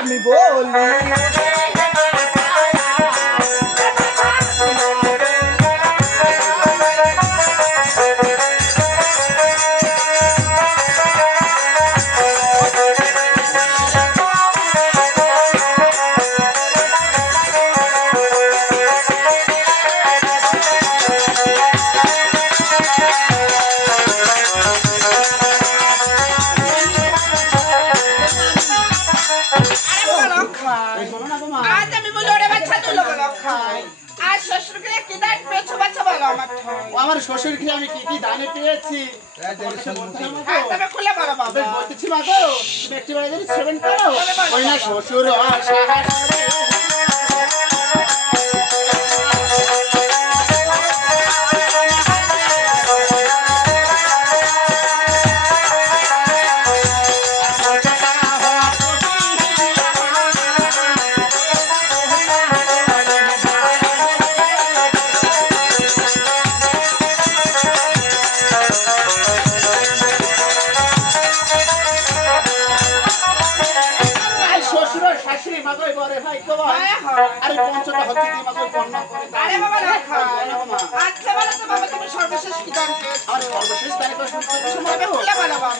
আমি বলি আমার শ্বশুরকে আমি কি কি দানে পেয়েছি বলতেছি মা গো একটি বেলা যদি সেভেন করো ওই না শ্বশুর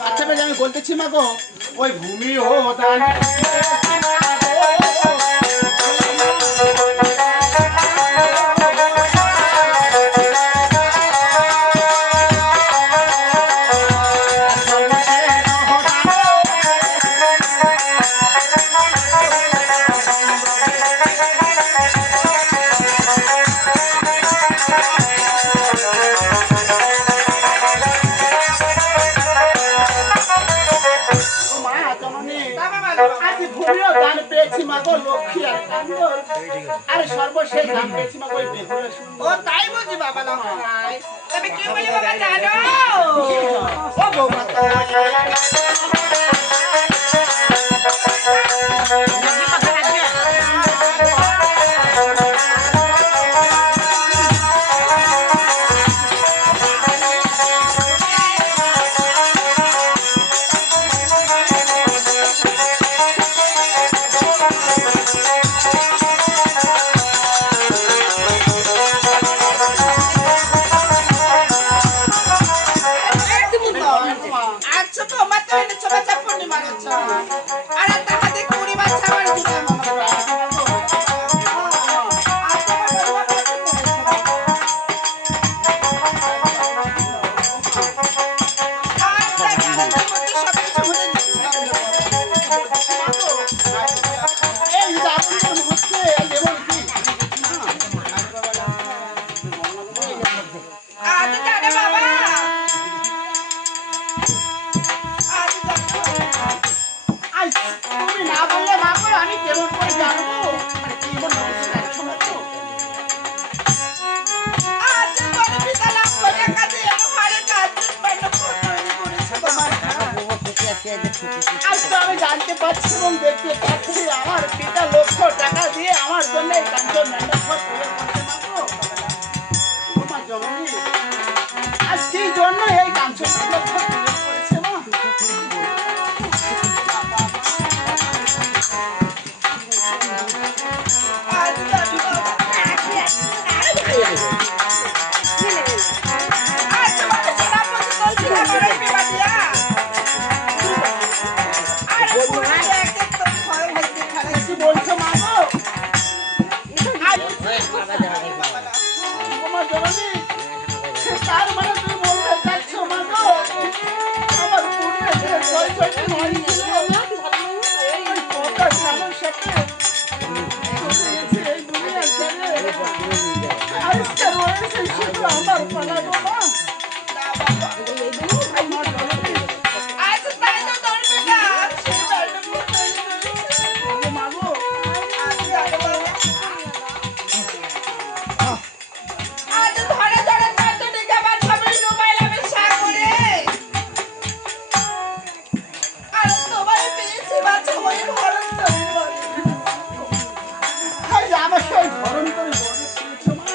আচ্ছা আমি বলতেছি মা গো ওই ভূমি ও দান আরে সর্বশেষ দাম পেয়েছি মা ওই বেহুলা ও তাই বলছি বাবা না তবে কি বলি বাবা জানো ও বৌমা আর তাহাতে কুড়ি বাচ্চা আমার আজ তো আমি জানতে পারছি এবং দেখতে পাচ্ছি আমার পিতা লক্ষ টাকা দিয়ে আমার জন্য এই কাঞ্চন ম্যান্ডার ঘর তৈরি করতে পারবো। মা জননী, আজ কি জন্য এই কাঞ্চন ম্যান্ডার ঘর তৈরি করেছে মা? বলছো মা গো? মা জননী, তার মানে তুমি বলতে চাচ্ছ মা গো আমার পূর্বে যে ছয় ছয়টি নয় ছিল ওই কটা সালের সাথে চলে গেছে এই দুনিয়া ছেড়ে। আজকে রয়েছে শুধু আমার পালা গো মা। মা জননী, মা গো আজ আমার সেই ধরন করে বড় করেছো মা।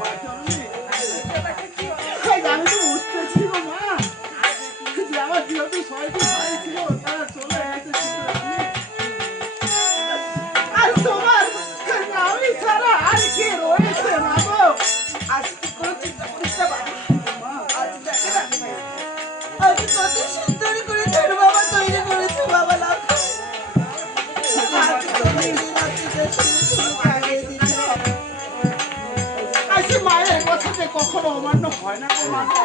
মা জননী, আজ আমি তো বুঝতেছি গো মা যে আমার যেহেতু ছয়টি ভাই ছিল তারা চলে গেছে শুধু আমি। আর তোমার আমি ছাড়া আর কে রয়েছে মা গো? আজ মায়ের কথা যে কখনো অমান্য হয় না গো মা গো।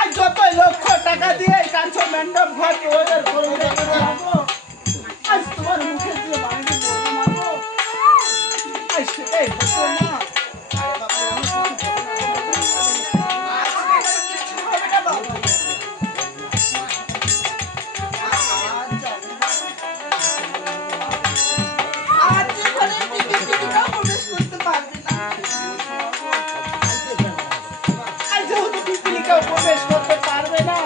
আজ যতই লক্ষ টাকা দিয়ে এই কাঞ্চন ম্যান্ডপ ঘর তৈরি করে দেবে মা গো, আজ তোমার মুখে যে বাণী বলবো মা গো, আজ সেটাই হতো না। আজ যেহেতু পিপিলিকাও প্রবেশ করতে পারবে না,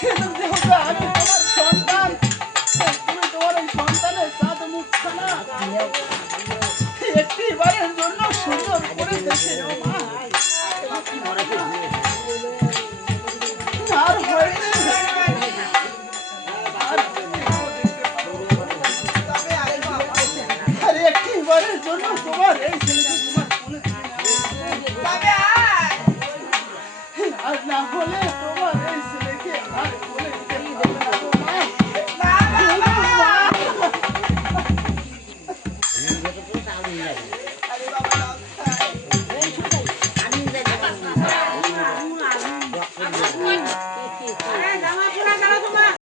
কিন্তু যেহেতু আমি তোমার সন্তান, তুমি তোমার এই সন্তানের সাথ মুখখানা একটি বারের জন্য সুন্দর করে দেখে নাও মা। আর হয়তো আর একটি বারের জন্য তোমার এই ছেলেকে তোমার কোলে আর না হলে তোমার এই ছেলেকে আর কোলে নিতে পারবে না গো মা। আমি